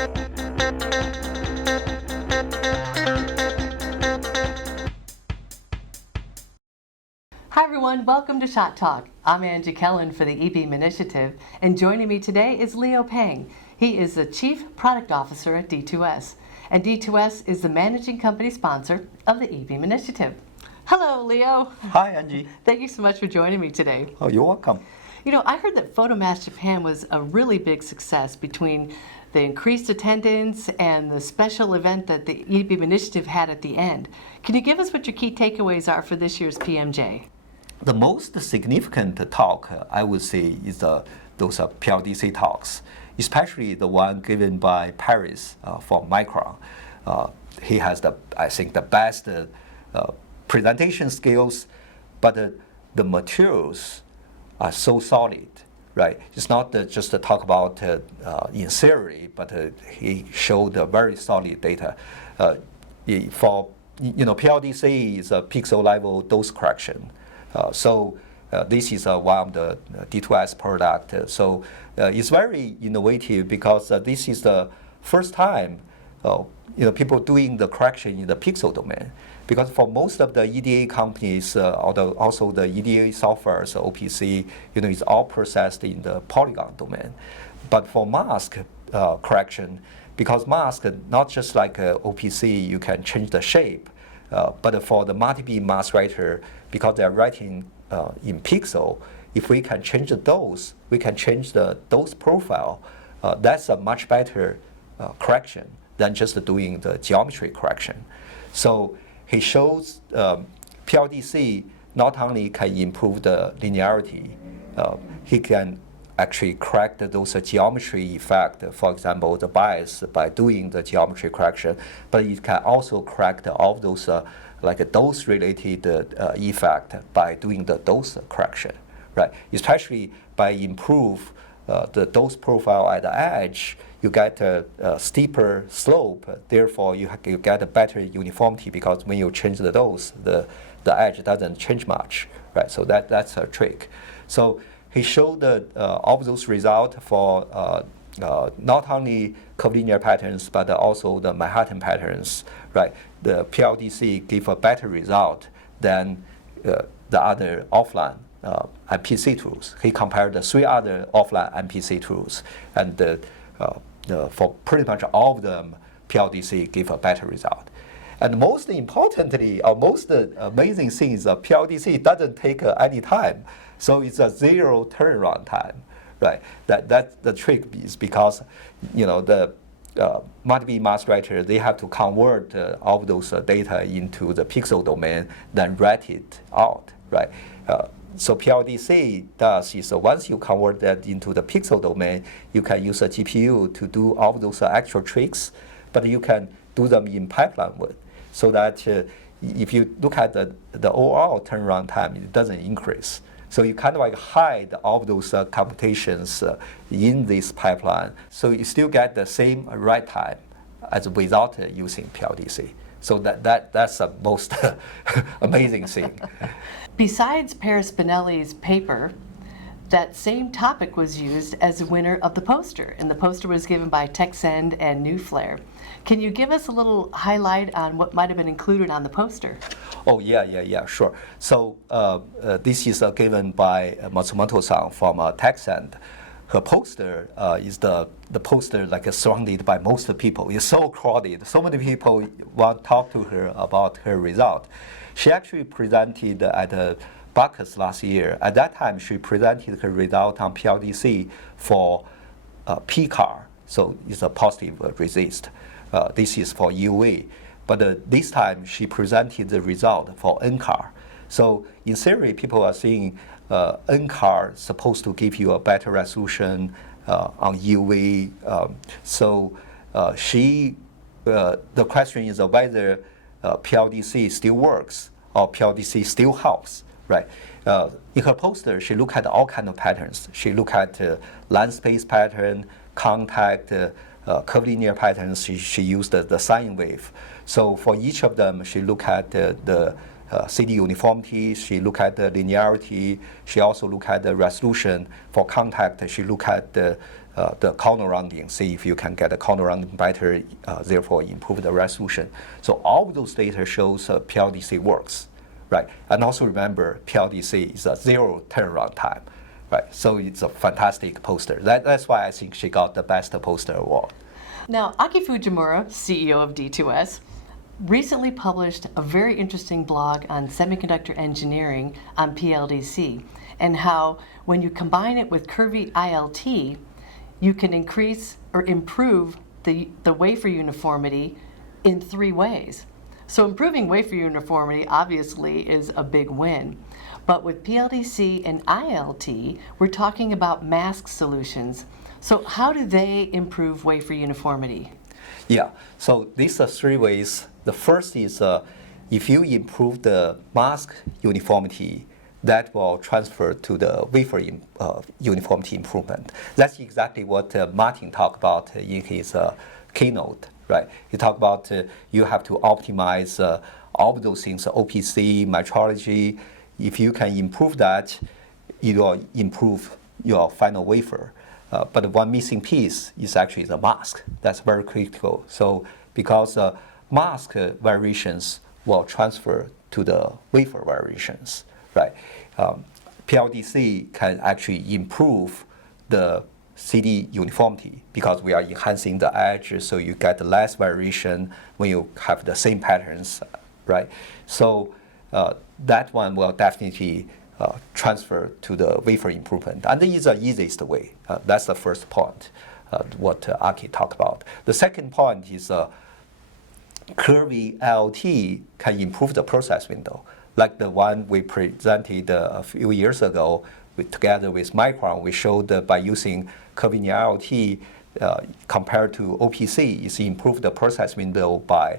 Hi everyone, welcome to Shot Talk. I'm Angie Kellen for the eBeam initiative, and joining me today is Leo Peng. He is the Chief Product Officer at D2S, and D2S is the managing company sponsor of the eBeam initiative. Hello, Leo. Hi, Angie. Thank you so much for joining me today. Oh, you're welcome. You know, I heard that Photomask Japan was a really big success between the increased attendance and the special event that the eBeam initiative had at the end. Can you give us what your key takeaways are for this year's PMJ? The most significant talk, I would say, is those PLDC talks, especially the one given by Paris from Micron. He has, I think, the best presentation skills, but the materials are so solid, right? It's not just to talk about in theory, but he showed very solid data. For PLDC is a pixel level dose correction. So this is one of the D2S product. So it's very innovative because this is the first time people doing the correction in the pixel domain. Because for most of the EDA companies, also the EDA software, so OPC, it's all processed in the polygon domain. But for mask correction, because mask, not just like OPC, you can change the shape, but for the multi-beam mask writer, because they're writing in pixel, if we can change the dose, we can change the dose profile. That's a much better correction than just doing the geometry correction. So he shows PLDC not only can improve the linearity, he can actually correct those geometry effect, for example, the bias by doing the geometry correction, but it can also correct all those like a dose-related effect by doing the dose correction, right? Especially by improve the dose profile at the edge, you get a steeper slope. Therefore, you get a better uniformity because when you change the dose, the edge doesn't change much, right? So that's a trick. So he showed all of those results for not only curvilinear patterns, but also the Manhattan patterns, right? The PLDC give a better result than the other offline MPC tools. He compared the 3 other offline MPC tools, and for pretty much all of them, PLDC give a better result. And most importantly, or most amazing thing is PLDC doesn't take any time. So it's a 0 turnaround time, right? That's the trick is because, the multi-beam mask writer, they have to convert all of those data into the pixel domain, then write it out, right? So PLDC does is once you convert that into the pixel domain, you can use a GPU to do all of those actual tricks, but you can do them in pipeline mode, so that if you look at the overall turnaround time, it doesn't increase. So you kind of like hide all of those computations in this pipeline, so you still get the same write time as without using PLDC. So that's the most amazing thing. Besides Paris Spinelli's paper, that same topic was used as the winner of the poster, and the poster was given by Tekscend and NuFlare. Can you give us a little highlight on what might have been included on the poster? Oh, yeah, sure. So this is given by Matsumoto-san from Tekscend. Her poster is the poster like surrounded by most people. It's so crowded. So many people want to talk to her about her result. She actually presented at Bacchus last year. At that time, she presented her result on PLDC for P-CAR. So it's a positive resist. This is for UV. But this time, she presented the result for N-CAR. So in theory, people are saying N-CAR is supposed to give you a better resolution on UV. The question is whether PLDC still works or PLDC still helps, right? In her poster, she looked at all kinds of patterns. She looked at line space pattern, contact, curvilinear patterns. She used the sine wave. So for each of them, she looked at the CD uniformity, she looked at the linearity, she also looked at the resolution. For contact, she looked at the the corner rounding, see if you can get the corner rounding better, therefore improve the resolution. So all of those data shows PLDC works, right? And also remember, PLDC is a 0 turnaround time, right? So it's a fantastic poster. That's why I think she got the best poster award. Now, Aki Fujimura, CEO of D2S, recently published a very interesting blog on semiconductor engineering on PLDC and how when you combine it with curvy ILT, you can increase or improve the wafer uniformity in 3 ways. So improving wafer uniformity obviously is a big win. But with PLDC and ILT, we're talking about mask solutions. So how do they improve wafer uniformity? Yeah, so these are 3 ways. The first is if you improve the mask uniformity, that will transfer to the wafer uniformity improvement. That's exactly what Martin talked about in his keynote, right? He talked about you have to optimize all of those things, OPC, metrology. If you can improve that, it will improve your final wafer. But one missing piece is actually the mask. That's very critical. So because mask variations will transfer to the wafer variations, right? PLDC can actually improve the CD uniformity because we are enhancing the edge, so you get less variation when you have the same patterns, right? So that one will definitely transfer to the wafer improvement. And it's the easiest way. That's the first point, what Aki talked about. The second point is curvy ILT can improve the process window, like the one we presented a few years ago together with Micron. We showed by using curvilinear ILT compared to OPC, it's improved the process window by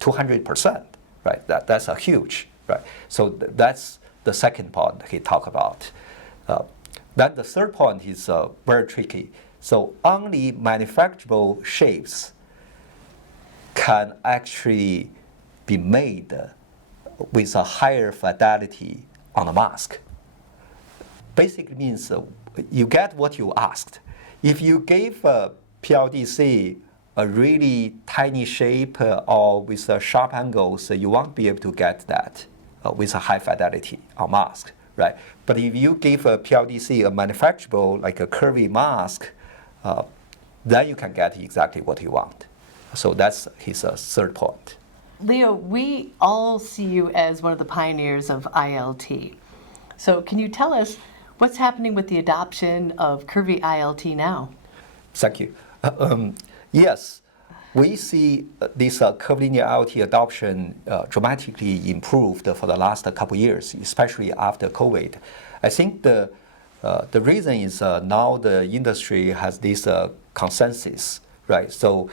200%, right? That's a huge, right? So that's the second point he talked about. Then the third point is very tricky. So only manufacturable shapes can actually be made with a higher fidelity on a mask. Basically means you get what you asked. If you gave PLDC a really tiny shape or with sharp angles, you won't be able to get that with a high fidelity on mask, right? But if you give a PLDC a manufacturable, like a curvy mask, then you can get exactly what you want. So that's his third point. Leo, we all see you as one of the pioneers of ILT. So can you tell us what's happening with the adoption of curvy ILT now? Thank you. Yes, we see this curvilinear IoT adoption dramatically improved for the last couple of years, especially after COVID. I think the reason is now the industry has this consensus, right? So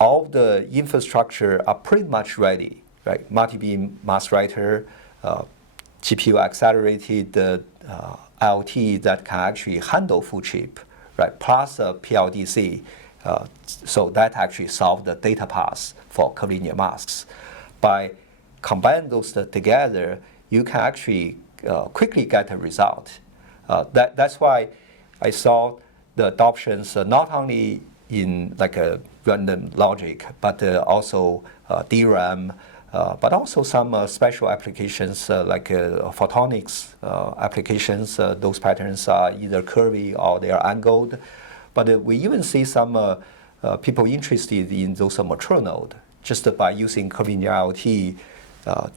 all the infrastructure are pretty much ready, right? Multi-beam mask writer, GPU accelerated IoT that can actually handle full chip, right? Plus PLDC. So that actually solved the data path for curvilinear masks. By combining those together, you can actually quickly get a result. That's why I saw the adoptions not only in like a random logic, but also DRAM, but also some special applications like photonics applications. Those patterns are either curvy or they are angled. But we even see some people interested in those mature node, just by using curvilinear IoT,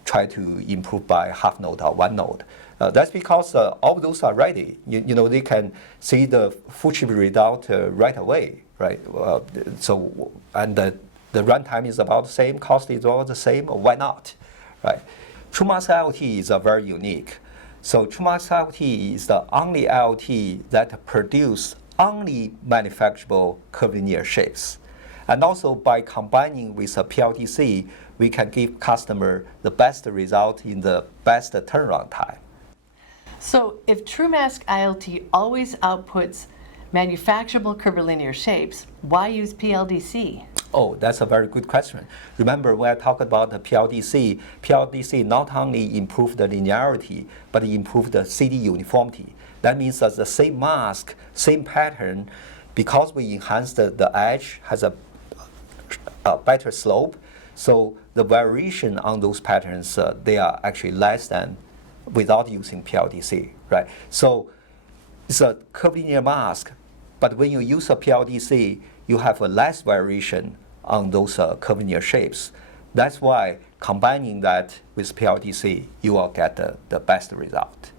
try to improve by half node or 1 node. That's because all of those are ready. You know, they can see the full chip result right away, right? And the runtime is about the same, cost is all the same. Why not, right? TrueMask IoT is very unique. So TrueMask IoT is the only IoT that produce only manufacturable curvilinear shapes. And also by combining with a PLDC, we can give customer the best result in the best turnaround time. So if TrueMask ILT always outputs manufacturable curvilinear shapes, why use PLDC? Oh, that's a very good question. Remember when I talked about the PLDC not only improved the linearity, but it improved the CD uniformity. That means that the same mask, same pattern, because we enhanced the edge has a better slope, so the variation on those patterns, they are actually less than without using PLDC, right? So it's a curvilinear mask, but when you use a PLDC, you have a less variation on those curvilinear shapes. That's why combining that with PLDC, you will get the best result.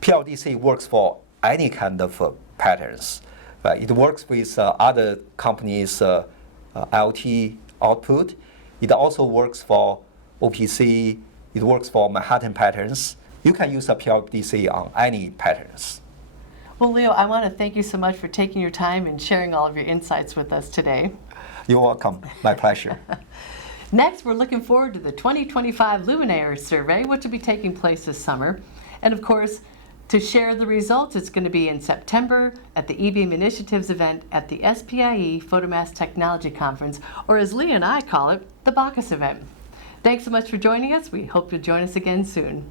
PLDC works for any kind of patterns. It works with other companies' LT output. It also works for OPC. It works for Manhattan patterns. You can use a PLDC on any patterns. Well, Leo, I want to thank you so much for taking your time and sharing all of your insights with us today. You're welcome. My pleasure. Next, we're looking forward to the 2025 Luminaire Survey, which will be taking place this summer. And of course, to share the results, it's going to be in September at the eBeam Initiatives event at the SPIE Photomask Technology Conference, or as Lee and I call it, the Bacchus event. Thanks so much for joining us. We hope you'll join us again soon.